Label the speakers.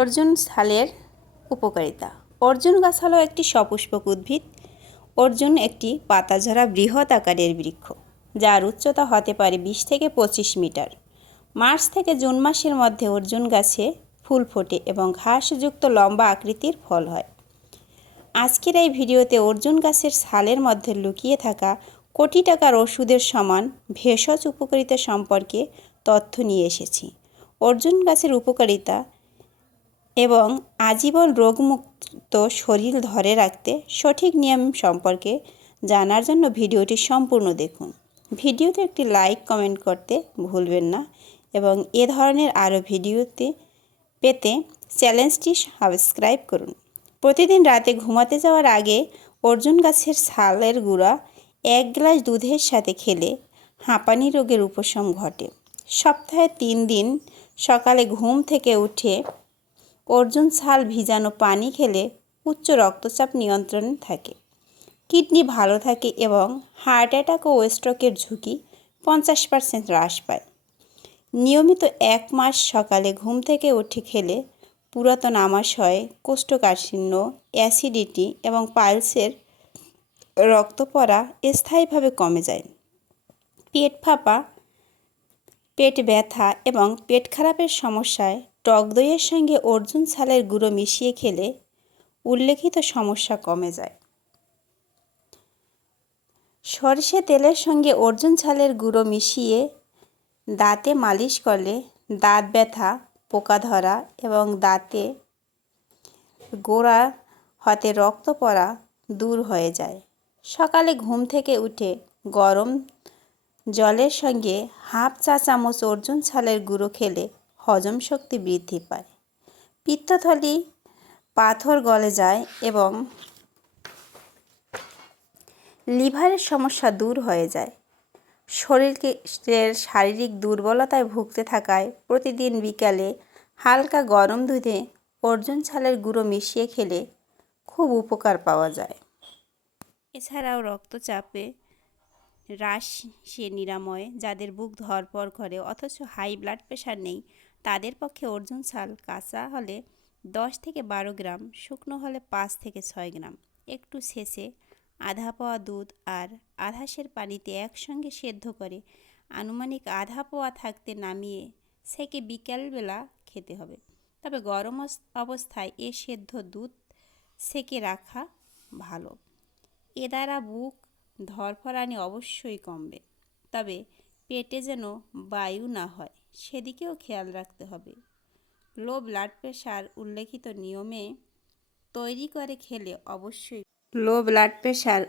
Speaker 1: অর্জুন ছালের উপকারিতা। অর্জুন গাছ হলো একটি সপুষ্পক উদ্ভিদ। অর্জুন একটি পাতাঝরা বৃহৎ আকারের বৃক্ষ, যার উচ্চতা হতে পারে বিশ থেকে পঁচিশ মিটার। মার্চ থেকে জুন মাসের মধ্যে অর্জুন গাছে ফুল ফোটে এবং ঘাসযুক্ত লম্বা আকৃতির ফল হয়। আজকের এই ভিডিওতে অর্জুন গাছের ছালের মধ্যে লুকিয়ে থাকা কোটি টাকার ওষুধের সমান ভেষজ উপকারিতা সম্পর্কে তথ্য নিয়ে এসেছি। অর্জুন গাছের উপকারিতা এবং আজীবন রোগমুক্ত শরীর ধরে রাখতে সঠিক নিয়ম সম্পর্কে জানার জন্য ভিডিওটি সম্পূর্ণ দেখুন। ভিডিওতে একটি লাইক, কমেন্ট করতে ভুলবেন না এবং এ ধরনের আরও ভিডিওতে পেতে চ্যানেলটি সাবস্ক্রাইব করুন। প্রতিদিন রাতে ঘুমাতে যাওয়ার আগে অর্জুন গাছের ছালের গুঁড়া এক গ্লাস দুধের সাথে খেলে হাঁপানি রোগের উপশম ঘটে। সপ্তাহে তিন দিন সকালে ঘুম থেকে উঠে অর্জুন ছাল ভিজানো পানি খেলে উচ্চ রক্তচাপ নিয়ন্ত্রণে থাকে। কিডনি ভালো থাকে এবং হার্ট অ্যাটাক ও স্ট্রোকের ঝুঁকি পঞ্চাশ পার্সেন্ট হ্রাস পায়। নিয়মিত এক মাস সকালে ঘুম থেকে উঠে খেলে পুরাতন আমাশয়, কোষ্ঠকাঠিন্য, অ্যাসিডিটি এবং পালসের রক্ত পড়া স্থায়ীভাবে কমে যায়। পেট ফাঁপা, পেট ব্যথা এবং পেট খারাপের সমস্যায় টক দইয়ের সঙ্গে অর্জুন ছালের গুঁড়ো মিশিয়ে খেলে উল্লেখিত সমস্যা কমে যায়। সরষে তেলের সঙ্গে অর্জুন ছালের গুঁড়ো মিশিয়ে দাঁতে মালিশ করলে দাঁত ব্যথা, পোকা ধরা এবং দাঁতে গোড়া হতে রক্ত পড়া দূর হয়ে যায়। সকালে ঘুম থেকে উঠে গরম জলের সঙ্গে হাফ চা চামচ অর্জুন ছালের গুঁড়ো খেলে হজম শক্তি বৃদ্ধি পায়। পিত্তথলি পাথর গলে যায় এবং লিভারের সমস্যা দূর হয়ে যায়। শরীরকে শারীরিক দুর্বলতায় ভুগতে থাকায় প্রতিদিন বিকালে হালকা গরম দুধে অর্জুন ছালের গুঁড়ো মিশিয়ে খেলে খুব উপকার পাওয়া যায়। এছাড়াও রক্তচাপে হ্রাস সে নিরাময়, যাদের বুক ধরপর করে অথচ হাই ব্লাড প্রেশার নেই তাদের পক্ষে অর্জুন শাল কাঁচা হলে দশ থেকে বারো গ্রাম, শুকনো হলে পাঁচ থেকে ছয় গ্রাম। একটু শেষে আধা পোয়া দুধ আর আধা সের পানিতে একসঙ্গে সেদ্ধ করে আনুমানিক আধা পোয়া থাকতে নামিয়ে সেকে বিকালবেলা খেতে হবে। তবে গরম অবস্থায় এ সেদ্ধ দুধ সেকে রাখা ভালো। এ দ্বারা বুক ধরফরানি অবশ্যই কমবে, তবে পেটে যেন বায়ু না হয়। সেদিকেও খেয়াল রাখতে হবে। লো ব্লাড প্রেশার উল্লেখিত নিয়মে তৈরি করে খেলে অবশ্যই লো ব্লাড প্রেশার